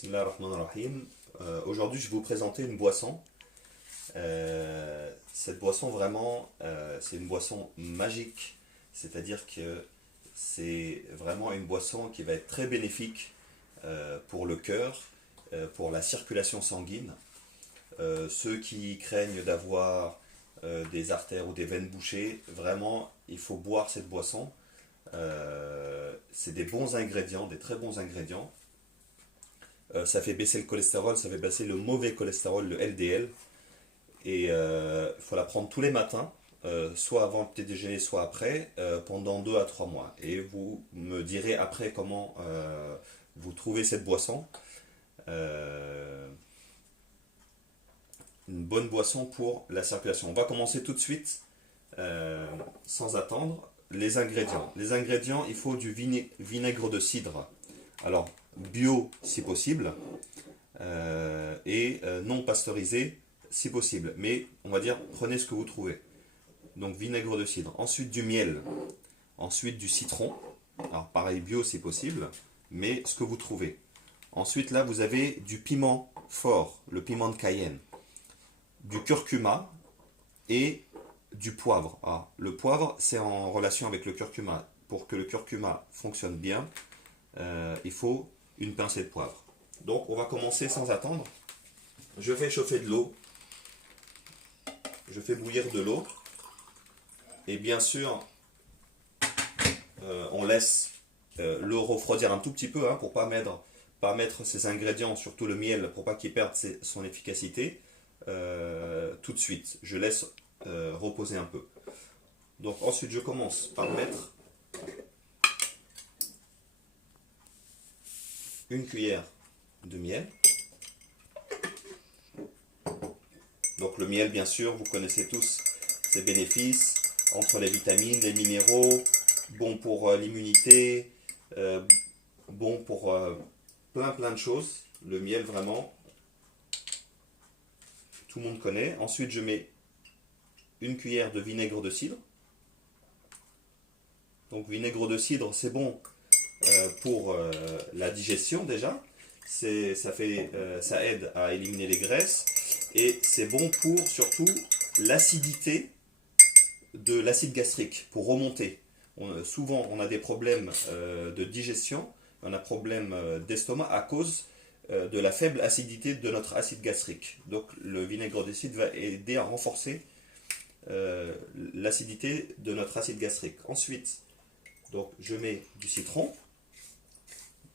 Bismillah ar-Rahman ar-Rahim. Aujourd'hui, je vais vous présenter une boisson. Cette boisson, vraiment, c'est une boisson magique. C'est-à-dire que c'est vraiment une boisson qui va être très bénéfique pour le cœur, pour la circulation sanguine. Ceux qui craignent d'avoir des artères ou des veines bouchées, vraiment, il faut boire cette boisson. C'est des bons ingrédients, des très bons ingrédients. Ça fait baisser le cholestérol, ça fait baisser le mauvais cholestérol, le LDL. Et il faut la prendre tous les matins, soit avant le petit déjeuner, soit après, pendant 2 à 3 mois. Et vous me direz après comment vous trouvez cette boisson. Une bonne boisson pour la circulation. On va commencer tout de suite, sans attendre, les ingrédients. Les ingrédients, il faut du vinaigre de cidre. Alors, bio si possible, et non pasteurisé si possible. Mais on va dire, prenez ce que vous trouvez. Donc vinaigre de cidre. Ensuite du miel. Ensuite du citron. Alors pareil, bio si possible, mais ce que vous trouvez. Ensuite là, vous avez du piment fort, le piment de Cayenne. Du curcuma et du poivre. Alors, le poivre, c'est en relation avec le curcuma. Pour que le curcuma fonctionne bien, il faut une pincée de poivre. Donc on va commencer sans attendre. Je fais chauffer de l'eau. Je fais bouillir de l'eau. Et bien sûr, on laisse l'eau refroidir un tout petit peu, pour pas mettre ces ingrédients, surtout le miel, pour pas qu'il perde son efficacité tout de suite. Je laisse reposer un peu. Donc ensuite je commence par mettre une cuillère de miel. Donc le miel, bien sûr, vous connaissez tous ses bénéfices, entre les vitamines, les minéraux, bon pour l'immunité, bon pour plein de choses. Le miel, vraiment, tout le monde connaît. Ensuite, je mets une cuillère de vinaigre de cidre. Donc vinaigre de cidre, c'est bon pour la digestion déjà. Ça aide à éliminer les graisses. Et c'est bon pour surtout l'acidité de l'acide gastrique, pour remonter. Souvent on a des problèmes de digestion, on a des problèmes d'estomac à cause de la faible acidité de notre acide gastrique. Donc le vinaigre de cidre va aider à renforcer l'acidité de notre acide gastrique. Ensuite, donc, je mets du citron.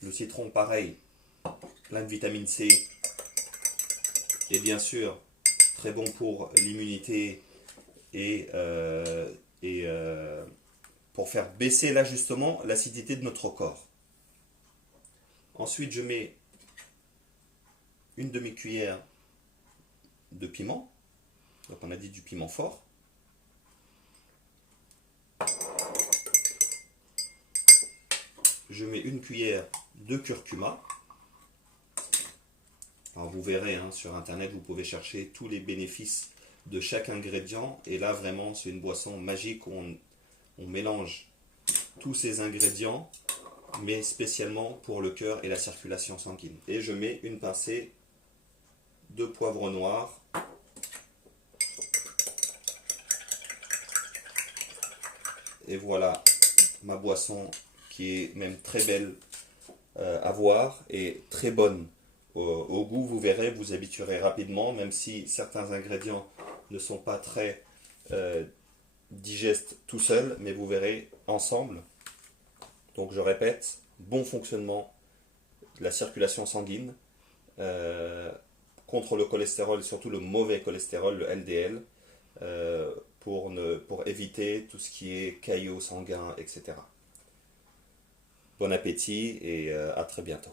Le citron, pareil, plein de vitamine C. Et bien sûr, très bon pour l'immunité et pour faire baisser là justement l'acidité de notre corps. Ensuite, je mets une demi-cuillère de piment. Donc on a dit du piment fort. Je mets une cuillère de curcuma. Alors vous verrez, sur internet, vous pouvez chercher tous les bénéfices de chaque ingrédient. Et là, vraiment, c'est une boisson magique où on mélange tous ces ingrédients, mais spécialement pour le cœur et la circulation sanguine. Et je mets une pincée de poivre noir. Et voilà ma boisson, qui est même très belle à voir et très bonne au goût. Vous verrez, vous habituerez rapidement, même si certains ingrédients ne sont pas très digestes tout seuls, mais vous verrez ensemble. Donc je répète, bon fonctionnement de la circulation sanguine, contre le cholestérol, et surtout le mauvais cholestérol, le LDL, pour éviter tout ce qui est caillots sanguins, etc. Bon appétit et à très bientôt.